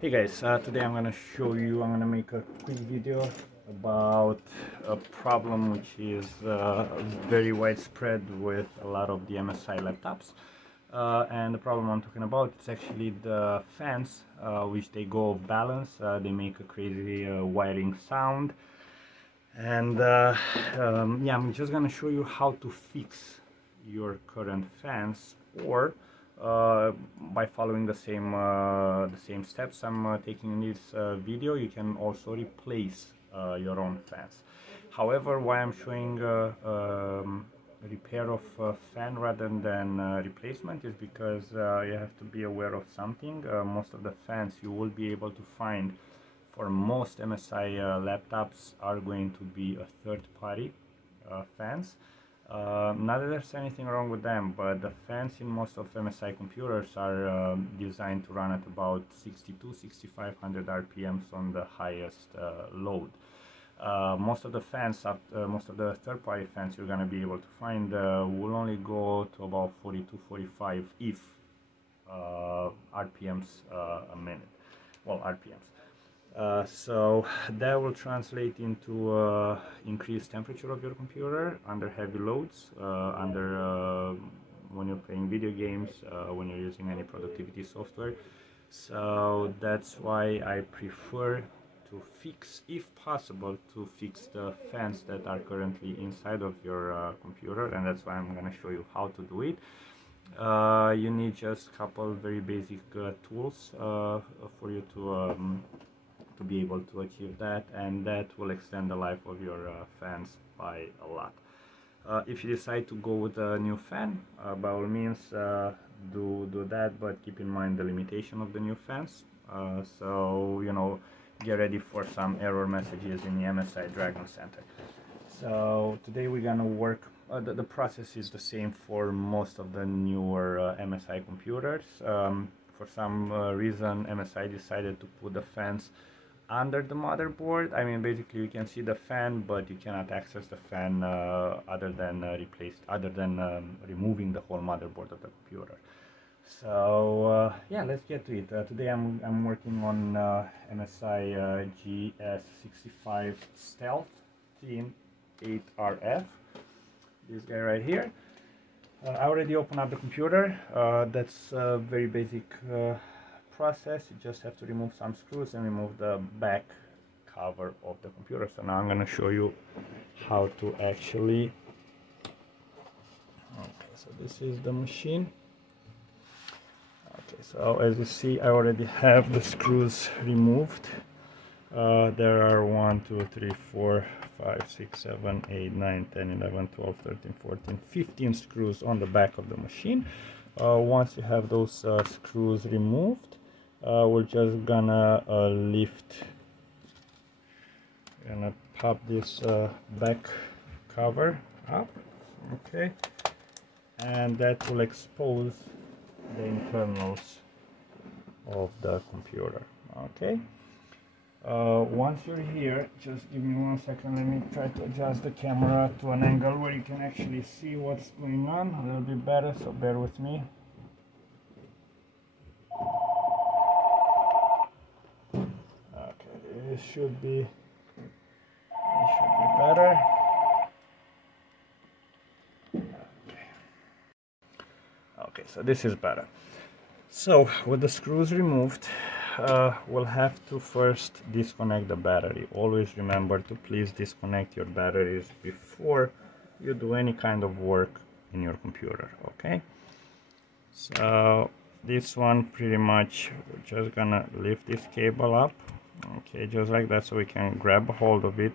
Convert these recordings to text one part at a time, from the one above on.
Hey guys, today I'm gonna make a quick video about a problem which is very widespread with a lot of the MSI laptops. And the problem I'm talking about is actually the fans, which they go off balance. They make a crazy wiring sound. And yeah, I'm just gonna show you how to fix your current fans, or by following the same steps I'm taking in this video, you can also replace your own fans. However, why I'm showing repair of fan rather than replacement is because you have to be aware of something. Most of the fans you will be able to find for most MSI laptops are going to be a third-party fans. Not that there's anything wrong with them, but the fans in most of MSI computers are designed to run at about 62-6500 RPMs on the highest load. Most of the fans, most of the third-party fans you're going to be able to find will only go to about 42-45 if RPMs a minute. Well, RPMs. So that will translate into increased temperature of your computer under heavy loads, when you're playing video games, when you're using any productivity software. So that's why I prefer to fix, if possible, to fix the fans that are currently inside of your computer, and that's why I'm going to show you how to do it. You need just a couple very basic tools for you to be able to achieve that, and that will extend the life of your fans by a lot. If you decide to go with a new fan, by all means do that, but keep in mind the limitation of the new fans. So you know, get ready for some error messages in the MSI Dragon Center. So today we're gonna work, the process is the same for most of the newer MSI computers. For some reason MSI decided to put the fans under the motherboard. I mean, basically you can see the fan, but you cannot access the fan other than removing the whole motherboard of the computer. So yeah, let's get to it. Today I'm working on MSI GS65 Stealth Theme 8RF. This guy right here. I already opened up the computer. That's a very basic process. You just have to remove some screws and remove the back cover of the computer. So now I'm going to show you how to actually, okay, so this is the machine. Okay, so as you see, I already have the screws removed. There are 1, 2, 3, 4, 5, 6, 7, 8, 9, 10, 11, 12, 13, 14, 15 screws on the back of the machine. Once you have those screws removed, we're just gonna pop this back cover up, okay, and that will expose the internals of the computer. Okay, once you're here, just give me 1 second. Let me try to adjust the camera to an angle where you can actually see what's going on a little bit better, so bear with me. It should be better. Okay, so this is better. So with the screws removed, we'll have to first disconnect the battery. Always remember to please disconnect your batteries before you do any kind of work in your computer. Okay, so this one, pretty much we're just gonna lift this cable up, okay, just like that, so we can grab a hold of it,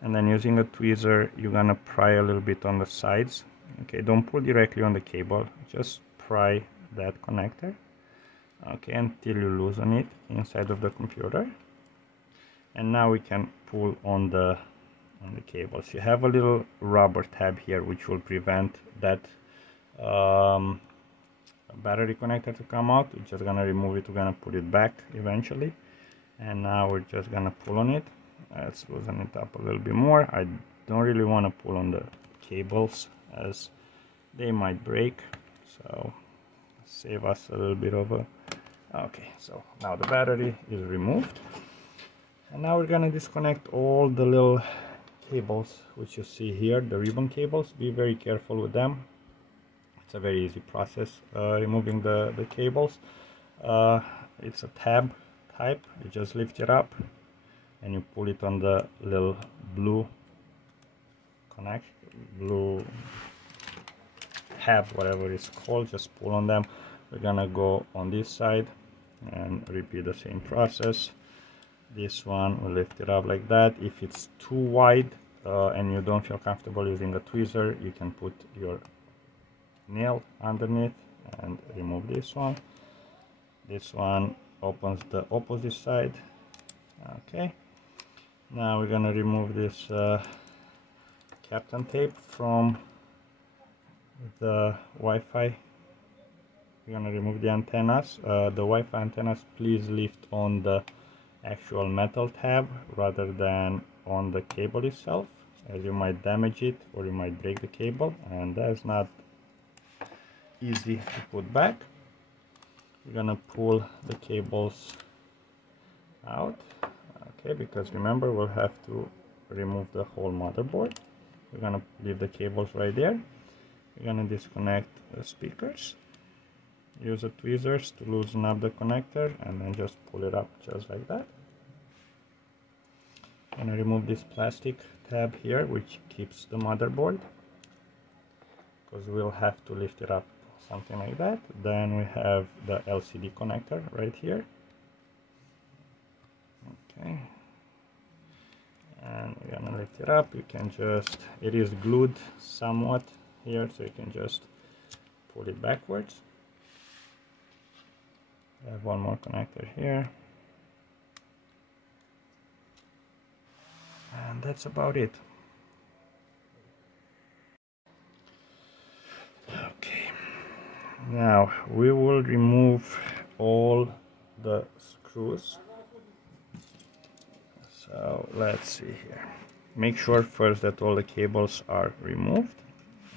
and then using a tweezer you're gonna pry a little bit on the sides. Okay, don't pull directly on the cable, just pry that connector, okay, until you loosen it inside of the computer. And now we can pull on the cables. You have a little rubber tab here which will prevent that battery connector to come out. We're just gonna remove it. We're gonna put it back eventually, and now we're just gonna pull on it. Let's loosen it up a little bit more. I don't really want to pull on the cables as they might break, so save us a little bit of a Okay, so now the battery is removed, and now we're gonna disconnect all the little cables which you see here, the ribbon cables. Be very careful with them. It's a very easy process, removing the cables. It's a tab type. You just lift it up and you pull it on the little blue blue tab, whatever it's called. Just pull on them. We're gonna go on this side and repeat the same process. This one, we lift it up like that. If it's too wide and you don't feel comfortable using a tweezer, you can put your nail underneath and remove this one. This one opens the opposite side. Okay, now we're gonna remove this Captain tape from the Wi-Fi. We're gonna remove the antennas. The Wi-Fi antennas, please lift on the actual metal tab rather than on the cable itself, as you might damage it or you might break the cable, and that's not easy to put back. We're gonna pull the cables out, okay, because remember, we'll have to remove the whole motherboard. We're gonna leave the cables right there. We're gonna disconnect the speakers. Use the tweezers to loosen up the connector and then just pull it up just like that. I'm gonna remove this plastic tab here which keeps the motherboard, because we'll have to lift it up, something like that. Then we have the LCD connector right here. Okay, and we're gonna lift it up. You can just, it is glued somewhat here, so you can just pull it backwards. I have one more connector here, and that's about it. Okay, now we will remove all the screws. So let's see here. Make sure first that all the cables are removed,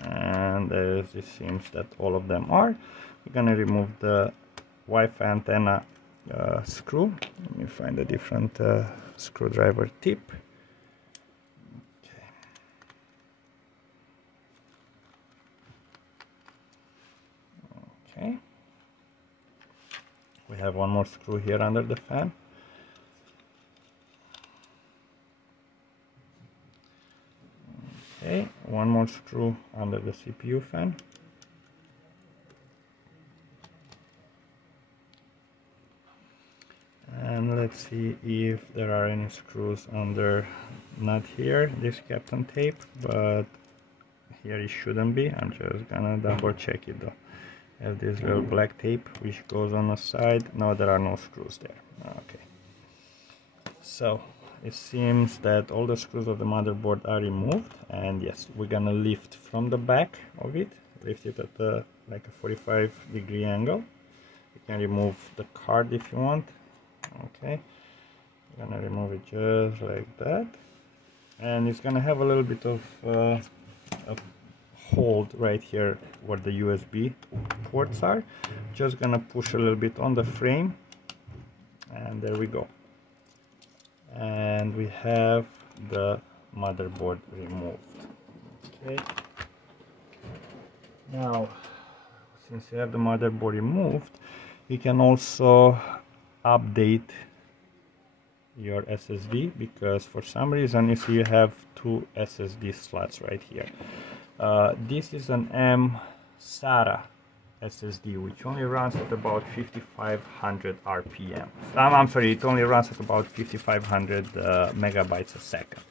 and as it seems that all of them are. We're gonna remove the Wi-Fi antenna screw. Let me find a different screwdriver tip. Okay. Okay. We have one more screw here under the fan. Okay, one more screw under the CPU fan. And let's see if there are any screws under, not here, this Captain tape, but here it shouldn't be. I'm just gonna double check it though. I have this little black tape which goes on the side. No, there are no screws there. Okay, so it seems that all the screws of the motherboard are removed, and yes, we're gonna lift from the back of it, lift it at like a 45-degree angle. You can remove the card if you want. Okay, I'm gonna remove it just like that, and it's gonna have a little bit of a hold right here where the USB ports are. Just gonna push a little bit on the frame, and there we go. And we have the motherboard removed. Okay, now since you have the motherboard removed, you can also update your SSD, because for some reason you see you have two SSD slots right here. This is an SATA SSD which only runs at about 5500 RPM. I'm sorry, it only runs at about 5500 megabytes a second.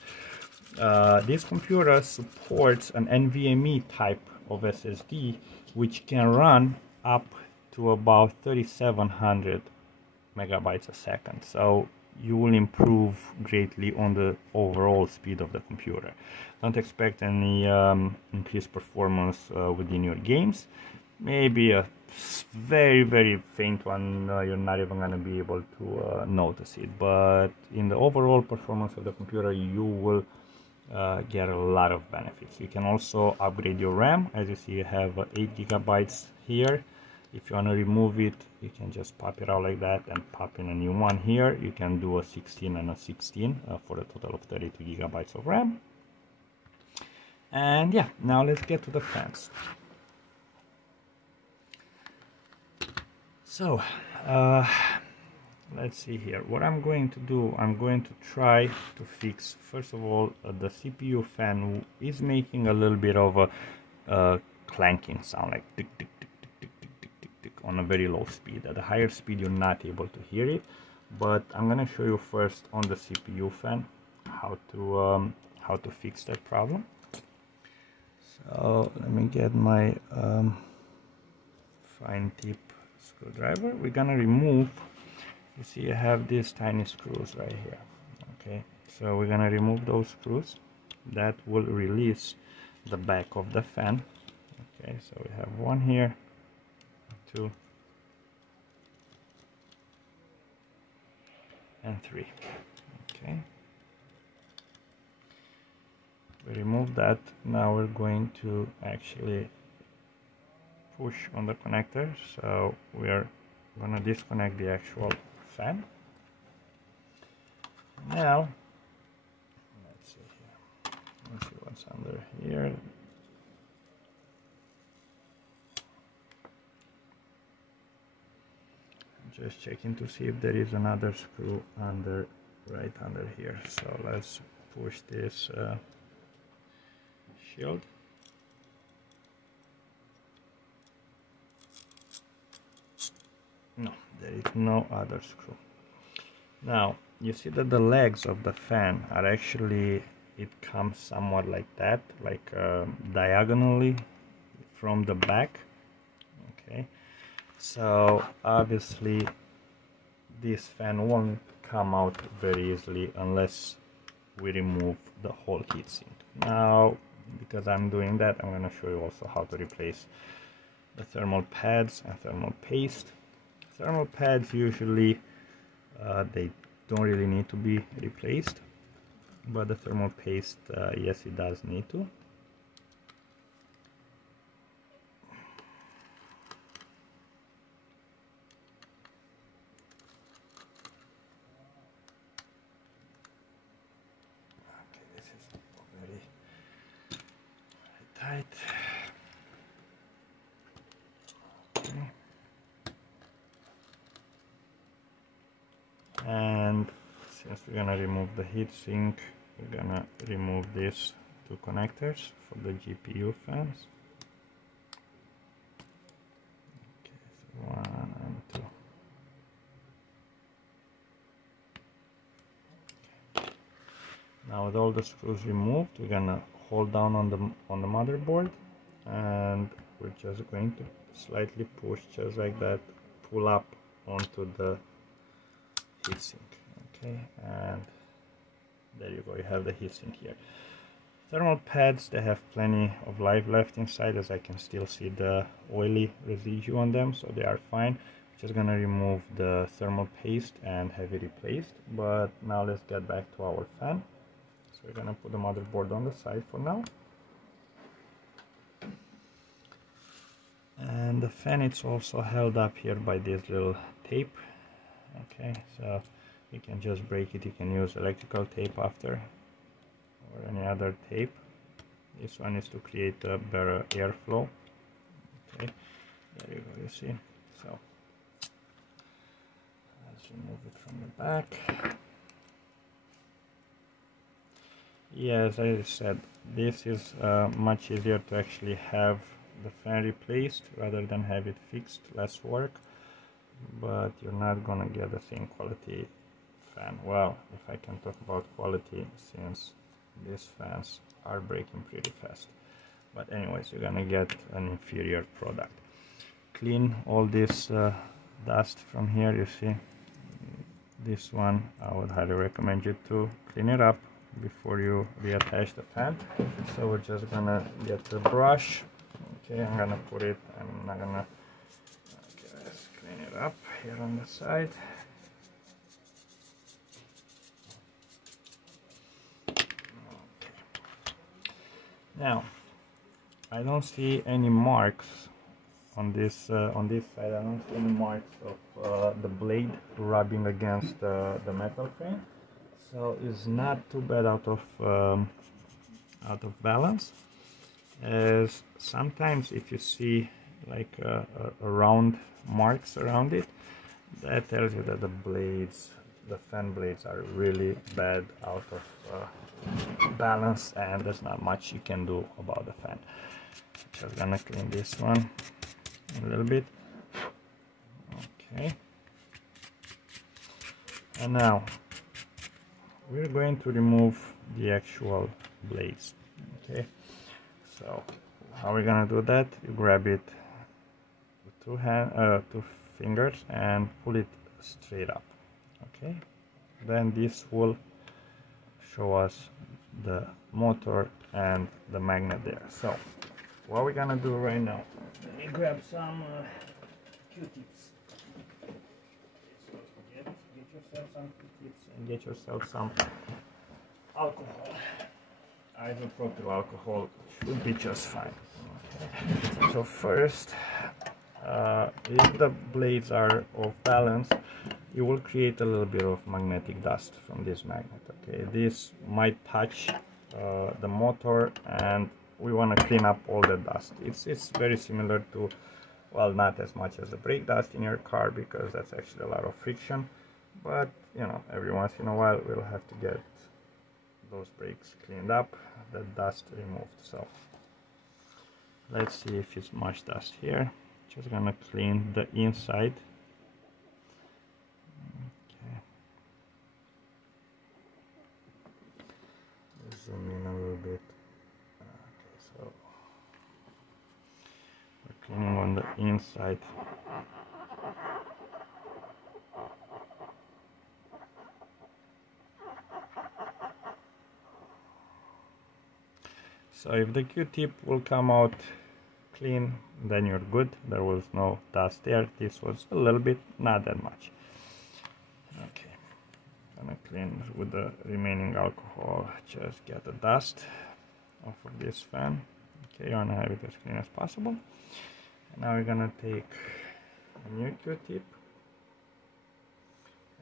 This computer supports an NVMe type of SSD which can run up to about 3700 megabytes a second, so you will improve greatly on the overall speed of the computer. Don't expect any increased performance within your games. Maybe a very faint one, you're not even going to be able to notice it, but in the overall performance of the computer you will get a lot of benefits. You can also upgrade your RAM. As you see, you have 8 gigabytes here. If you want to remove it, you can just pop it out like that and pop in a new one here. You can do a 16 and a 16 for a total of 32 gigabytes of RAM. And yeah, now let's get to the fans. So let's see here. What I'm going to do, I'm going to try to fix, first of all, the CPU fan is making a little bit of a clanking sound, like tick, tick, tick, tick, tick, tick, tick, tick, tick, on a very low speed. At a higher speed, you're not able to hear it, but I'm gonna show you first on the CPU fan how to fix that problem. So let me get my fine tip screwdriver. We're gonna remove, you see I have these tiny screws right here. Okay, so we're gonna remove those screws. That will release the back of the fan. Okay, so we have one here, two, and three. Okay, we remove that. Now we're going to actually push on the connector, so we're gonna disconnect the actual fan. Now let's see here, let's see what's under here. Just checking to see if there is another screw under, right under here. So let's push this shield. No, there is no other screw. Now you see that the legs of the fan are actually, it comes somewhat like that, like diagonally from the back. Okay, so obviously this fan won't come out very easily unless we remove the whole heatsink. Now, because I'm doing that, I'm going to show you also how to replace the thermal pads and thermal paste. Thermal pads usually they don't really need to be replaced, but the thermal paste, yes, it does need to. Okay, this is very tight. Okay. And since we're gonna remove the heatsink, we're gonna remove these two connectors for the GPU fans. Okay, so 1 and 2. Okay. Now with all the screws removed, we're gonna hold down on the motherboard, and we're just going to slightly push, just like that, pull up onto the heatsink. Okay, and there you go, you have the heatsink here. Thermal pads, they have plenty of life left inside, as I can still see the oily residue on them, so they are fine. Just gonna remove the thermal paste and have it replaced. But now let's get back to our fan. So we're gonna put the motherboard on the side for now. And the fan, it's also held up here by this little tape. Okay, so you can just break it. You can use electrical tape after, or any other tape. This one is to create a better airflow. Okay, there you go, you see. So let's remove it from the back. Yeah, as I said, this is much easier to actually have the fan replaced rather than have it fixed. Less work, but you're not gonna get the same quality fan. Well, if I can talk about quality, since these fans are breaking pretty fast. But anyways, you're gonna get an inferior product. Clean all this dust from here. You see, this one I would highly recommend you to clean it up before you reattach the fan. So we're just gonna get the brush. Okay, I'm gonna put it, I'm not gonna, okay, let's clean it up here on the side. Okay. Now, I don't see any marks on this side I don't see any marks of the blade rubbing against the metal frame, so it's not too bad out of balance. As sometimes if you see like a round marks around it, that tells you that the fan blades are really bad out of balance, and there's not much you can do about the fan. Just gonna clean this one a little bit. Okay, and now we're going to remove the actual blades. Okay, so how we're gonna do that? You grab it with two fingers and pull it straight up. Okay, then this will show us the motor and the magnet there. So what we're gonna do right now, let me grab some Q-tips. Get yourself some Q-tips and get yourself some alcohol. Isopropyl alcohol should be just fine. Okay. So first, if the blades are off balance, you will create a little bit of magnetic dust from this magnet. Okay, this might touch the motor, and we want to clean up all the dust. It's very similar to, well, not as much as the brake dust in your car, because that's actually a lot of friction, but you know, every once in a while we'll have to get those brakes cleaned up, the dust removed. So let's see if it's much dust here. Just gonna clean the inside. Okay, zoom in a little bit. Okay, so we're cleaning on the inside. So if the Q-tip will come out clean, then you're good. There was no dust there. This was a little bit, not that much. Okay, gonna clean with the remaining alcohol. Just get the dust off of this fan. Okay, you wanna have it as clean as possible. And now we're gonna take a new Q-tip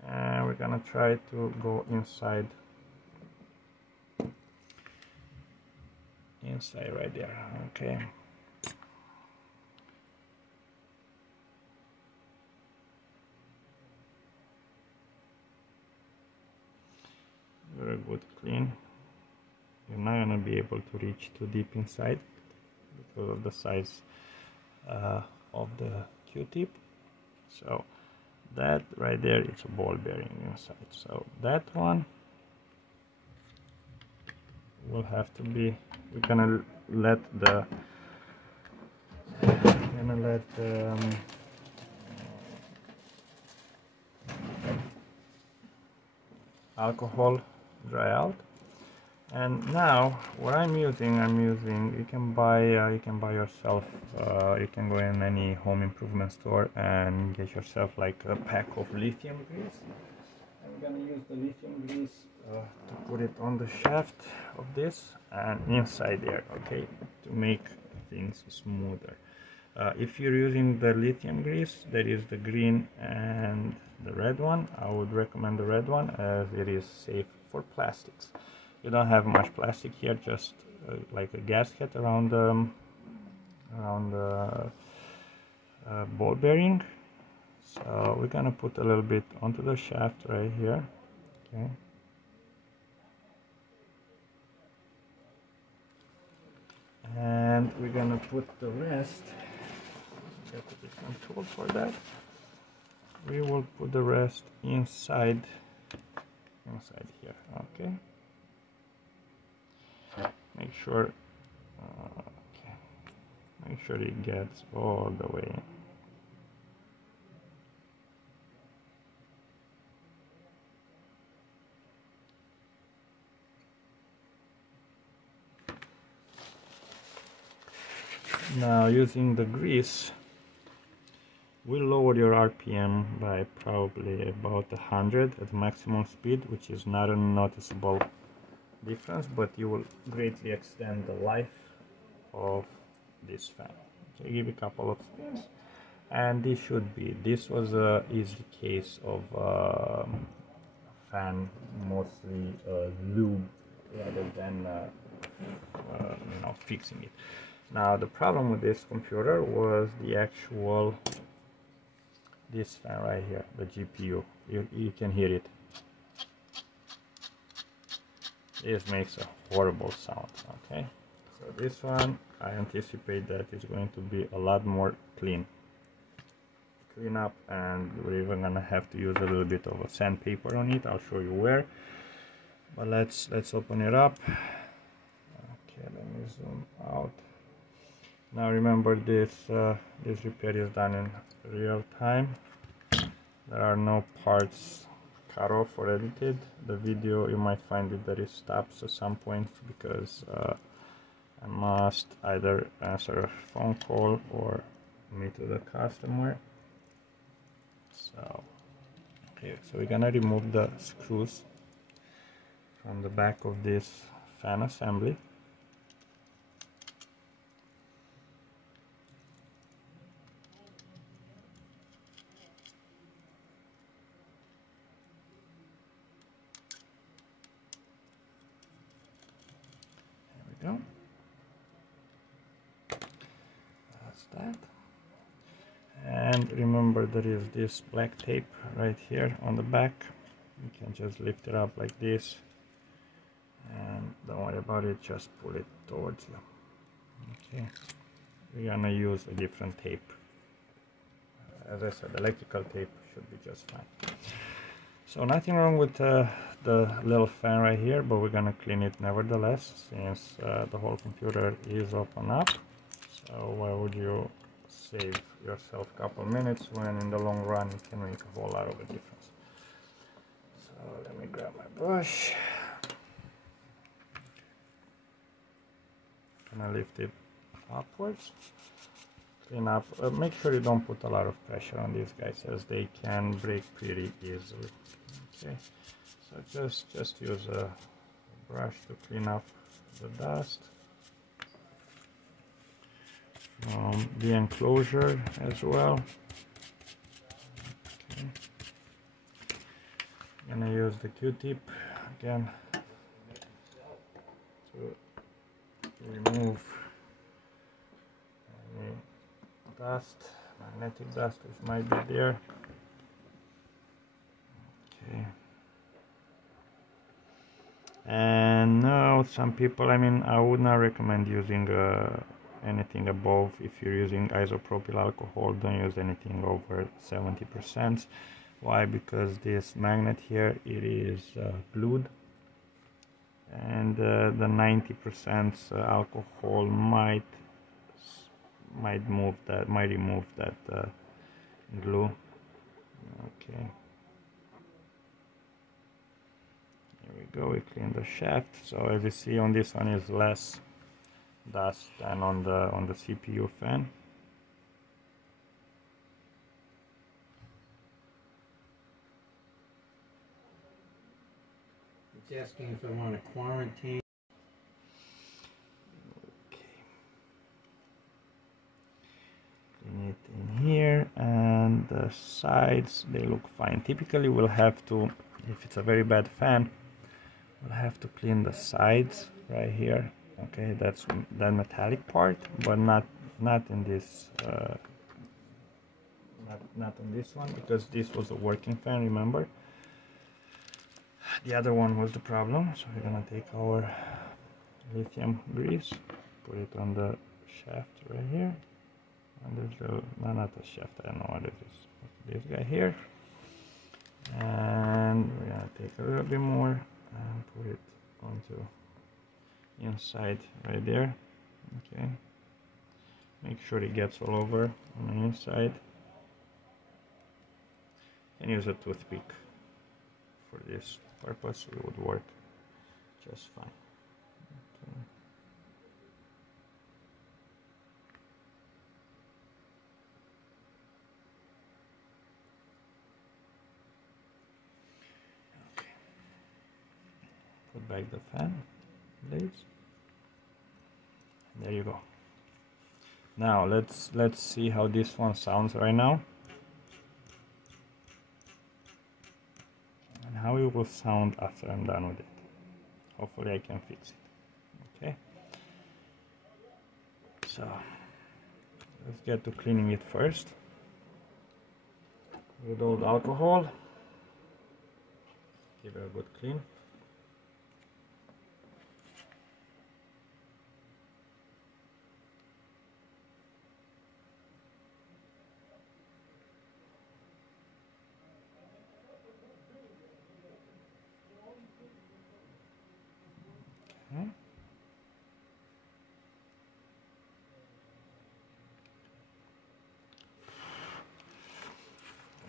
and we're gonna try to go inside right there. Okay, very good, clean. You're not gonna be able to reach too deep inside because of the size of the Q-tip. So that right there, it's a ball bearing inside. So that one will have to be, we're gonna let the alcohol dry out. And now what I'm using, you can buy yourself, you can go in any home improvement store and get yourself like a pack of lithium grease. I'm gonna use the lithium grease to put it on the shaft of this and inside there, okay, to make things smoother. If you're using the lithium grease, there is the green and the red one. I would recommend the red one as it is safe for plastics. You don't have much plastic here, just like a gasket around the ball bearing. So we're gonna put a little bit onto the shaft right here. Okay. And we're gonna put the rest, get a different tool for that. We will put the rest inside here. Okay. Make sure it gets all the way in. Now using the grease will lower your RPM by probably about 100 at maximum speed, which is not a noticeable difference, but you will greatly extend the life of this fan. Okay, give a couple of spins, and this was a easy case of fan, mostly lube rather than fixing it. Now the problem with this computer was the actual this fan right here, the GPU. You can hear it. This makes a horrible sound. Okay, so this one I anticipate that it's going to be a lot more clean up, and we're even gonna have to use a little bit of a sandpaper on it. I'll show you where, but let's open it up. Okay, let me zoom out. Now remember, this repair is done in real time. There are no parts cut off or edited. The video, you might find it that it stops at some point because I must either answer a phone call or meet with the customer. So okay, so we're gonna remove the screws from the back of this fan assembly. There we go. That's that. And remember, there is this black tape right here on the back. You can just lift it up like this, and don't worry about it, just pull it towards you. Okay, we're gonna use a different tape. As I said, electrical tape should be just fine. So nothing wrong with the little fan right here, but we're gonna clean it nevertheless, since the whole computer is open up. So why would you save yourself a couple minutes when in the long run it can make a whole lot of a difference? So let me grab my brush. Gonna lift it upwards, clean up. Make sure you don't put a lot of pressure on these guys, as they can break pretty easily. Okay, so just use a brush to clean up the dust from the enclosure as well. Okay. I'm gonna use the Q-tip again to remove any dust, magnetic dust which might be there. Okay. And now some people, I mean, I would not recommend using anything above. If you're using isopropyl alcohol, don't use anything over 70%. Why? Because this magnet here, it is glued, and the 90% alcohol might remove that glue. Okay, here we go. We clean the shaft. So as you see, on this one is less dust than on the CPU fan. It's asking if I want to quarantine. Okay. Clean it in here, and the sides, they look fine. Typically we'll have to, if it's a very bad fan, we'll have to clean the sides right here. Okay, that's the metallic part, but not in this not on this one, because this was a working fan, remember. The other one was the problem. So we're gonna take our lithium grease, put it on the shaft right here, and there's little, no, not the shaft, I don't know what it is, this guy here, and we're gonna take a little bit more and put it onto inside right there. Okay, make sure it gets all over on the inside, and use a toothpick for this purpose. It would work just fine. Okay. Okay. Put back the fan blades. There you go. Now let's see how this one sounds right now, and how it will sound after I'm done with it. Hopefully I can fix it. Okay, so let's get to cleaning it first with old alcohol. Give it a good clean. Okay.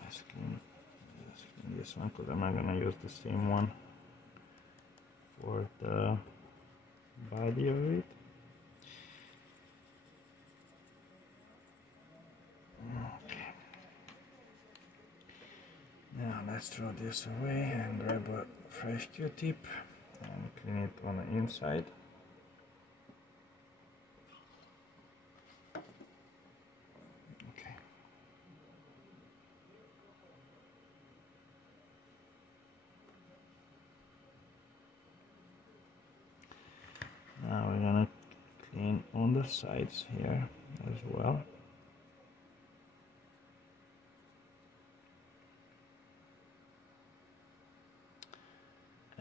Let's clean this one because I'm not gonna use the same one for the body of it. Okay. Now let's throw this away and grab a fresh Q-tip and clean it on the inside. Okay. Now we're gonna clean on the sides here as well.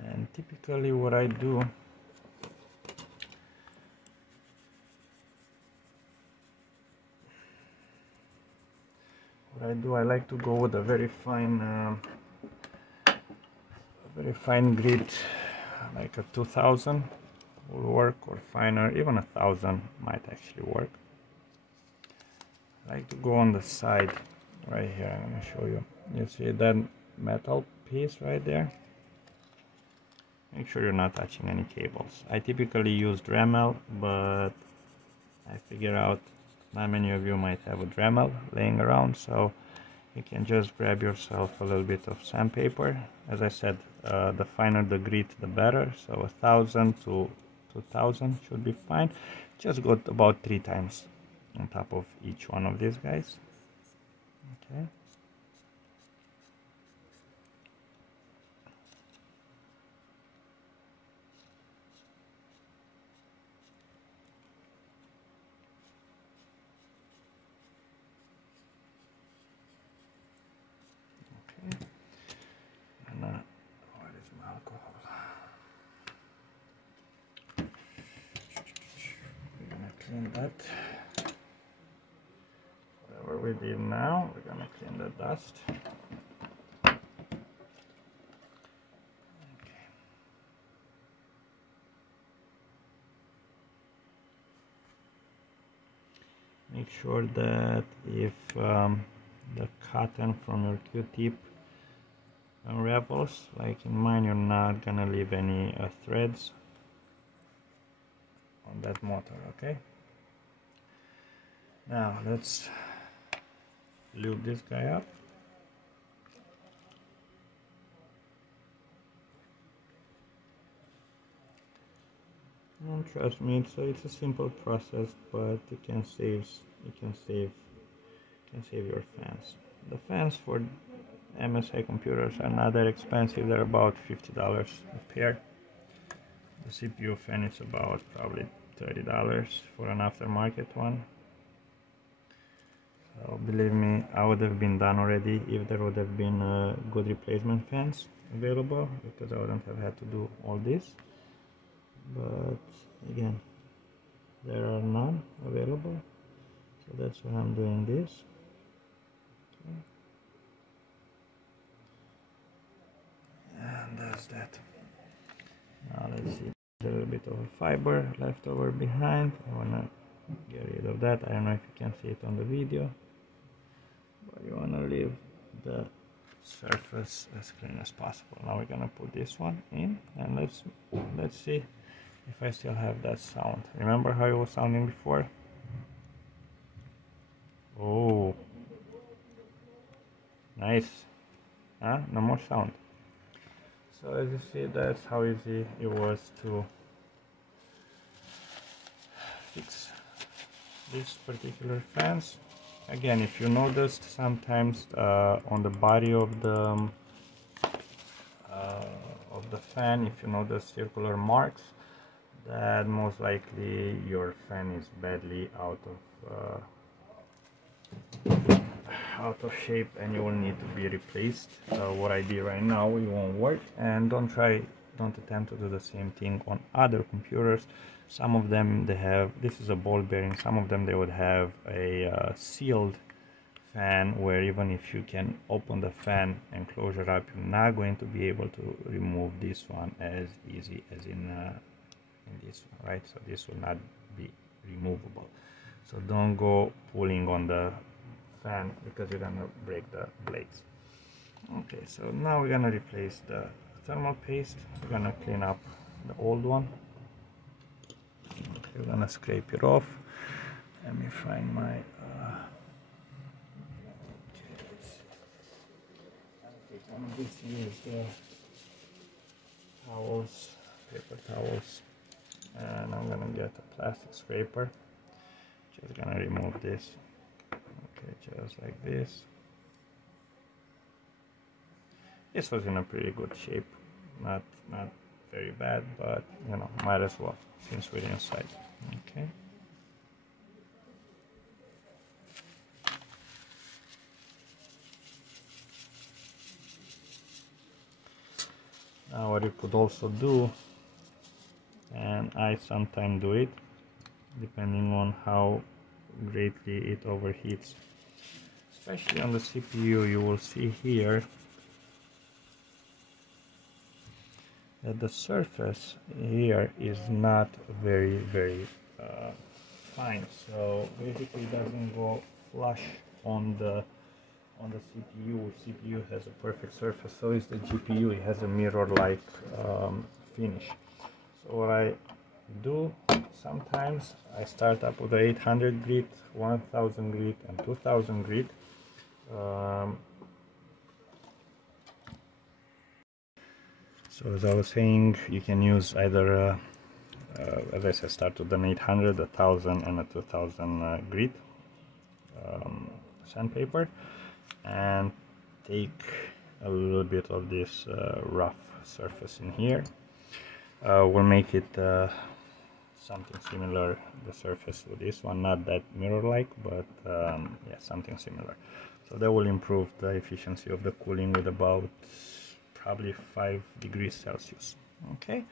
And typically what I do, I like to go with a very fine grit, like a 2000 will work, or finer, even 1000 might actually work. I like to go on the side right here. I'm gonna show you. You see that metal piece right there? Make sure you're not touching any cables. I typically use Dremel, but I figure out not many of you might have a Dremel laying around, so you can just grab yourself a little bit of sandpaper. As I said, the finer the grit, the better. So 1000 to 2000 should be fine. Just go about 3 times on top of each one of these guys. Okay. Where is my alcohol? We're gonna clean that. Whatever we did now, we're gonna clean the dust. Okay. Make sure that if the cotton from your Q-tip unravels, like in mine, you're not gonna leave any threads on that motor. Okay, now let's lube this guy up. And trust me, it's a simple process, but it can save your fans. The fans for MSI computers are not that expensive. They're about $50 a pair. The CPU fan is about probably $30 for an aftermarket one. So believe me, I would have been done already if there would have been good replacement fans available, because I wouldn't have had to do all this. But again, there are none available, so that's why I'm doing this. Okay. And that's that. Now let's see, there's a little bit of a fiber left over behind. I wanna get rid of that. I don't know if you can see it on the video, but you wanna leave the surface as clean as possible. Now we're gonna put this one in, and let's see if I still have that sound. Remember how it was sounding before? Oh, nice. Huh? No more sound. So as you see, that's how easy it was to fix these particular fans. Again, if you noticed, sometimes on the body of the fan, if you notice circular marks, that most likely your fan is badly out of shape and you will need to be replaced. What I did right now, it won't work, and don't attempt to do the same thing on other computers. Some of them, they have, this is a ball bearing, some of them they would have a sealed fan where even if you can open the fan enclosure up, you're not going to be able to remove this one as easy as in this one, right? So this will not be removable. So don't go pulling on the fan because you're gonna break the blades. Okay, so now we're gonna replace the thermal paste. We're gonna clean up the old one. Okay, we're gonna scrape it off. Let me find my one of these is towels, paper towels, and I'm gonna get a plastic scraper. Just gonna remove this. Okay, just like this. This was in a pretty good shape, not very bad, but you know, might as well since we're inside. Okay. Now what you could also do, and I sometimes do it, depending on how greatly it overheats. Especially on the CPU, you will see here that the surface here is not very fine. So basically, it doesn't go flush on the CPU. CPU has a perfect surface. So is the GPU. It has a mirror-like finish. So what I do sometimes, I start up with the 800 grit, 1000 grit, and 2000 grit. So as I was saying, you can use either, as I said, start with an 800, 1000, and a 2000 grit sandpaper, and take a little bit of this rough surface in here. We'll make it something similar, the surface with this one, not that mirror-like, but yeah, something similar. So that will improve the efficiency of the cooling with about probably 5 degrees Celsius. Okay,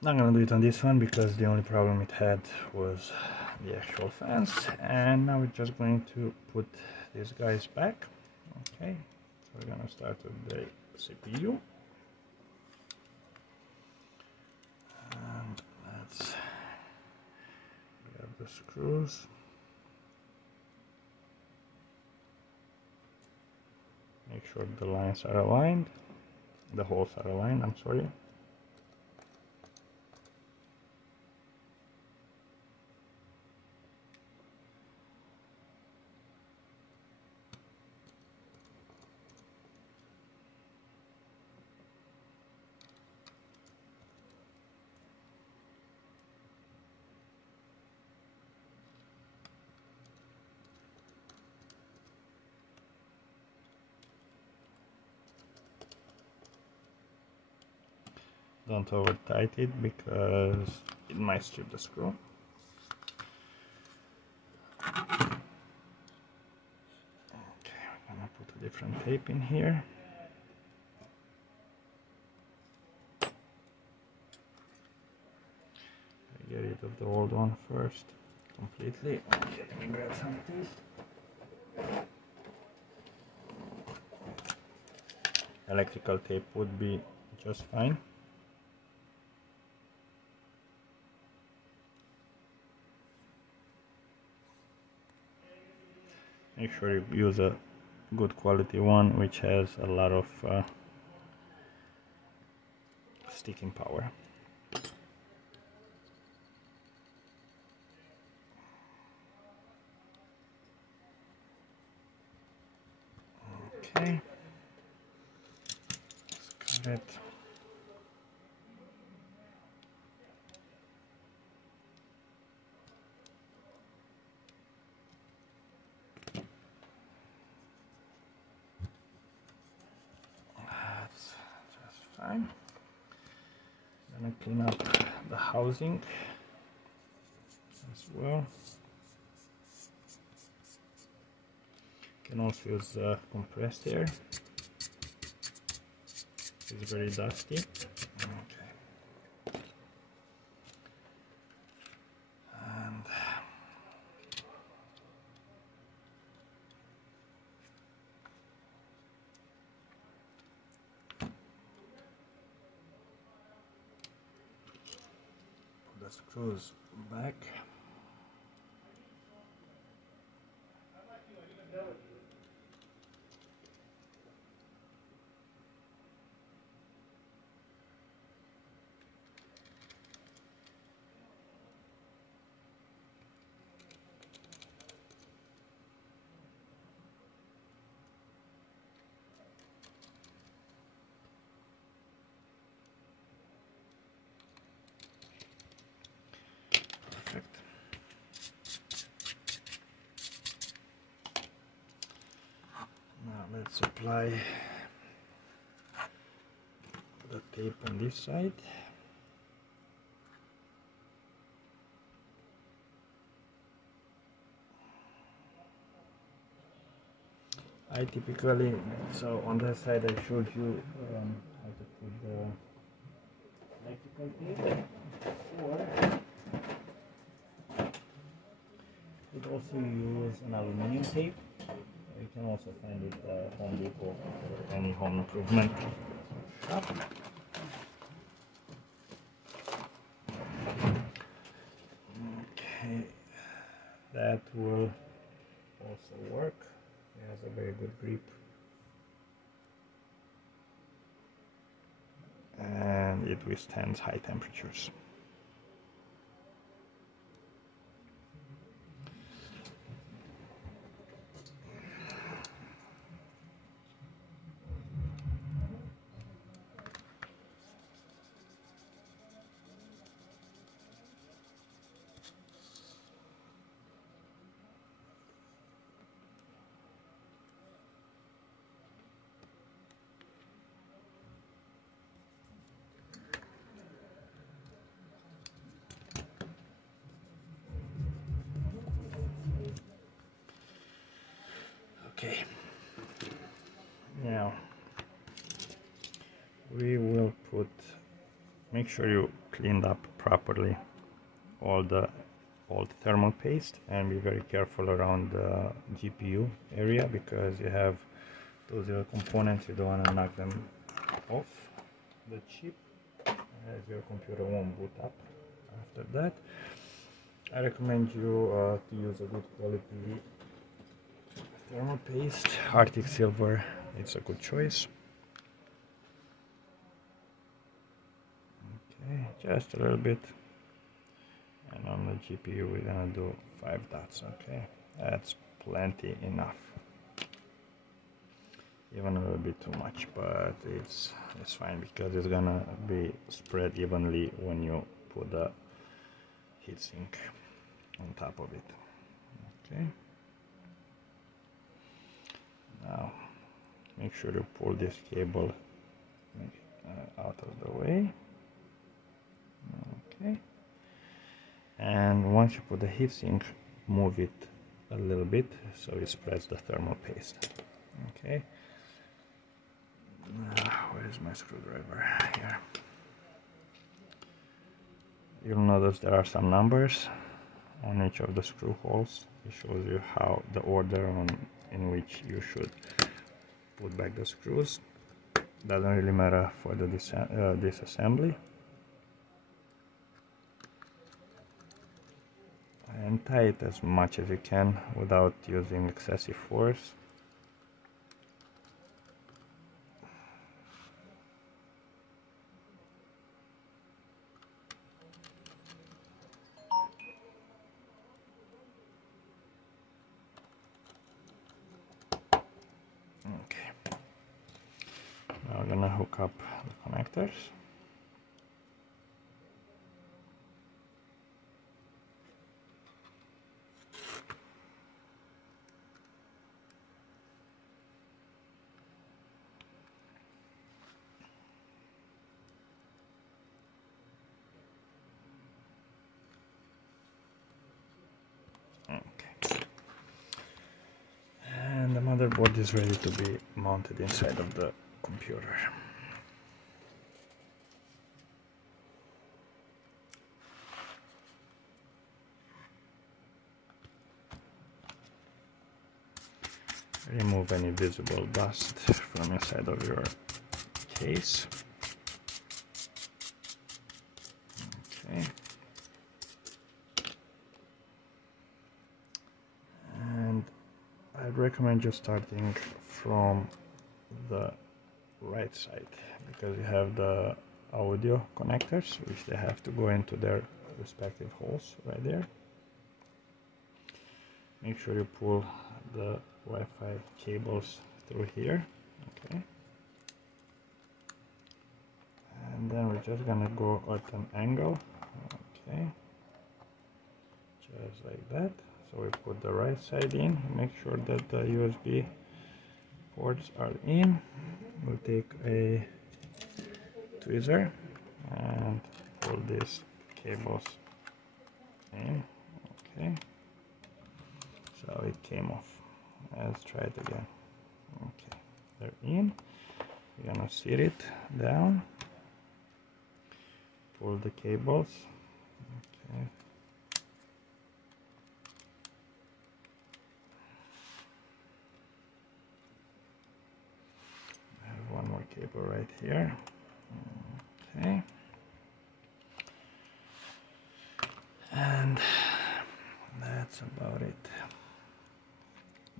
not gonna do it on this one because the only problem it had was the actual fans. And now we're just going to put these guys back. Okay, so we're gonna start with the CPU. And let's grab the screws. Make sure the lines are aligned, the holes are aligned, I'm sorry. Don't over tight it because it might strip the screw. Okay, we're gonna put a different tape in here. Get rid of the old one first, completely. Okay, let me grab some tape. Electrical tape would be just fine. Make sure you use a good quality one which has a lot of sticking power. Okay, let's cut it. fine. Gonna clean up the housing as well. Can also use compressed air. It's very dusty. Okay. And put the screws back. Perfect. Now let's apply the tape on this side. I typically, so on that side I showed you how to put the electrical tape, or you could also use an aluminum tape. You can also find it at Home Depot or any home improvement shop. Okay, that will also work. It has a very good grip, and it withstands high temperatures. Okay, now we will make sure you cleaned up properly all the old thermal paste, and be very careful around the GPU area, because you have those little components, you don't want to knock them off the chip as your computer won't boot up after that. I recommend you to use a good quality thermal paste. Arctic Silver, it's a good choice. Okay, just a little bit. And on the GPU we're gonna do 5 dots. Okay, that's plenty enough. Even a little bit too much, but it's fine, because it's gonna be spread evenly when you put the heatsink on top of it. Okay. Now make sure you pull this cable out of the way. Okay. And once you put the heatsink, move it a little bit so it spreads the thermal paste. Okay. Where is my screwdriver? Here. You'll notice there are some numbers on each of the screw holes. It shows you how the order in which you should put back the screws. Doesn't really matter for the disassembly. And tie it as much as you can without using excessive force. Okay. Now I'm gonna hook up the connectors. motherboard is ready to be mounted inside of the computer. Remove any visible dust from inside of your case. Okay. And I'd recommend you starting from the right side, because you have the audio connectors, which they have to go into their respective holes right there. Make sure you pull the Wi-Fi cables through here. Okay. And then we're just gonna go at an angle. Okay. Just like that. So we put the right side in, make sure that the USB ports are in. We'll take a tweezer and pull these cables in. Okay. So it came off. Let's try it again. Okay, they're in. We're gonna sit it down. Pull the cables. Okay. I have one more cable right here. Okay. And that's about it.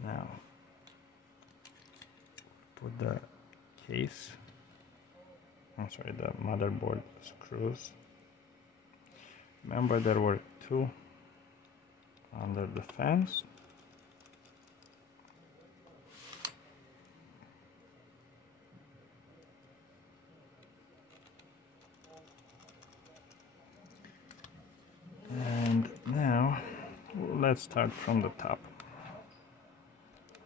Now, put the case, I'm sorry, the motherboard screws. Remember, there were two under the fans. And now, let's start from the top.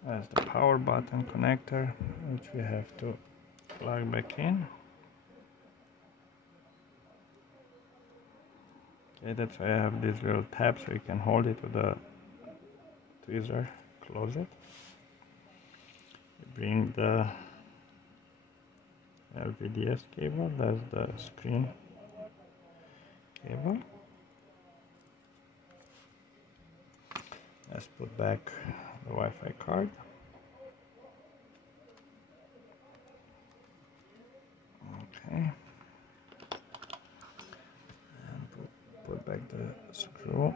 As the power button connector, which we have to plug back in. Okay, that's why I have this little tab, so you can hold it with a tweezer, close it. You bring the LVDS cable, that's the screen cable. Let's put back the Wi-Fi card. Okay. And put back the screw.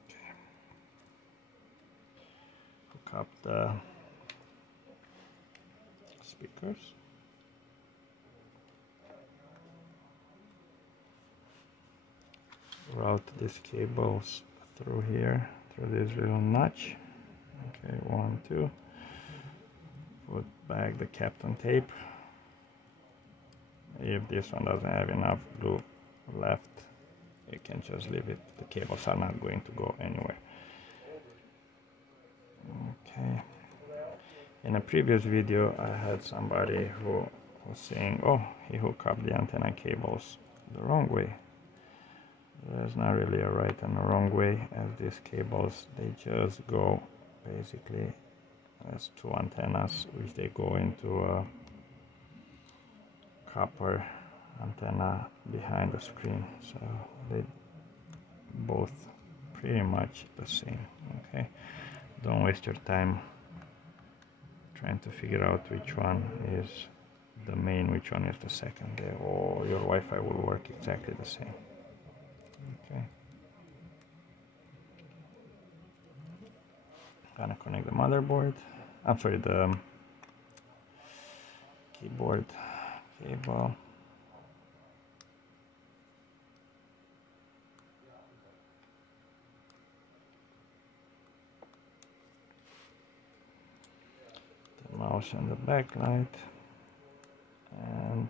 Okay. Hook up the speakers. Route these cables through here, through this little notch. Okay, 1, 2. Put back the Kapton tape. If this one doesn't have enough glue left, you can just leave it. The cables are not going to go anywhere. Okay. In a previous video, I had somebody who was saying, oh, he hooked up the antenna cables the wrong way. There's not really a right and a wrong way, as these cables, they just go basically as two antennas, which they go into a copper antenna behind the screen, so they both pretty much the same. Okay, don't waste your time trying to figure out which one is the main, which one is the secondary, or your Wi-Fi will work exactly the same. Okay. Gonna connect the motherboard. I'm sorry, the keyboard cable. The mouse and the backlight. And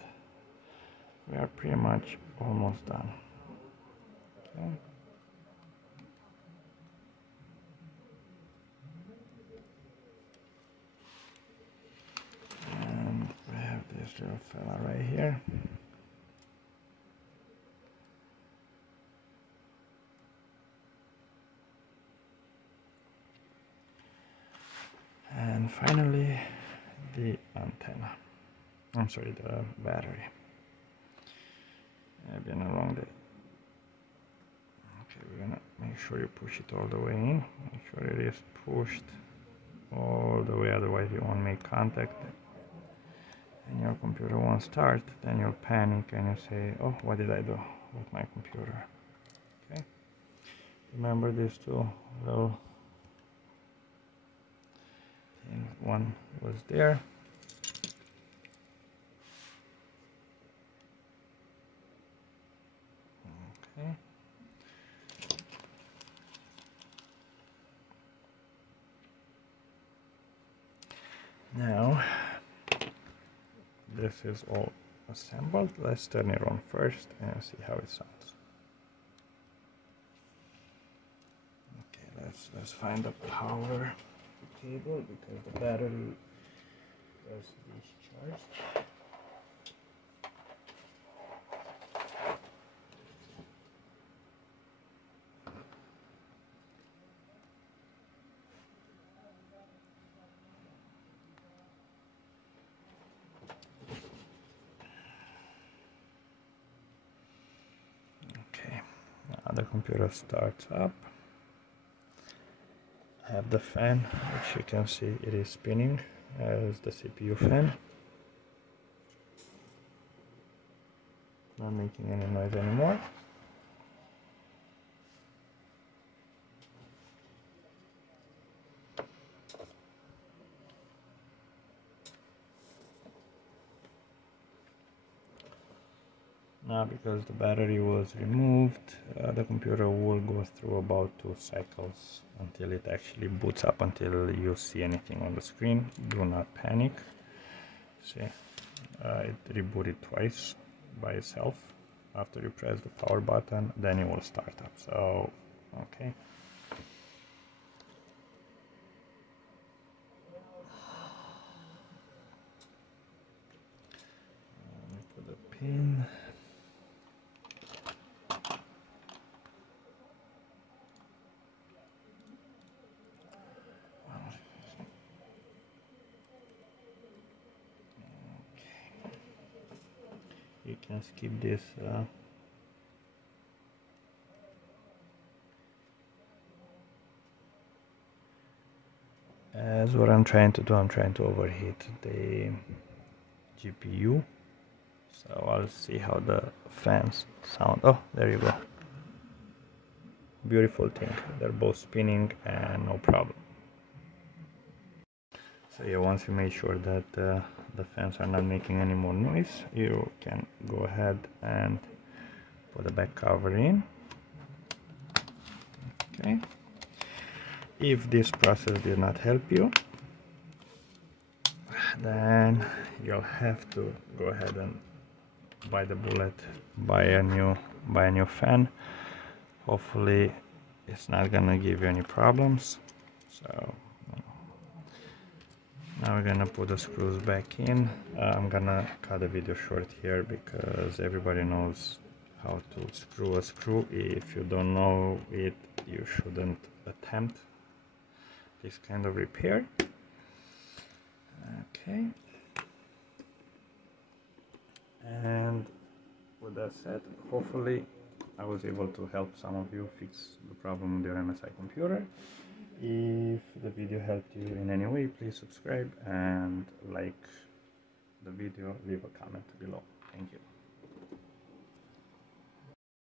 we are pretty much almost done. Okay. And we have this little fella right here. And finally, the antenna. I'm sorry, the battery. I've been along the. Okay, we're gonna make sure you push it all the way in. Make sure it is pushed all the way, otherwise you won't make contact and your computer won't start. Then you'll panic and you say, oh, what did I do with my computer? Okay, remember these two little things. One was there. Okay, now this is all assembled. Let's turn it on first and see how it sounds. Okay, let's find the power cable because the battery is discharged. The computer starts up. I have the fan, which you can see it is spinning as the CPU fan. Not making any noise anymore. Now, because the battery was removed, the computer will go through about 2 cycles until it actually boots up, until you see anything on the screen. Do not panic. See, it rebooted twice by itself. After you press the power button, then it will start up. So, okay. Let me put a pin. You can skip this as what I'm trying to do. I'm trying to overheat the GPU, so I'll see how the fans sound. Oh, there you go. Beautiful thing. They're both spinning and no problem. So yeah, once you make sure that the fans are not making any more noise, you can go ahead and put the back cover in. Okay. If this process did not help you, then you'll have to go ahead and bite the bullet, buy a new fan. Hopefully it's not gonna give you any problems. So now we're gonna put the screws back in. I'm gonna cut the video short here because everybody knows how to screw a screw. If you don't know it, you shouldn't attempt this kind of repair. Okay. And with that said, hopefully I was able to help some of you fix the problem with your MSI computer. If the video helped you in any way, please subscribe and like the video, leave a comment below. Thank you.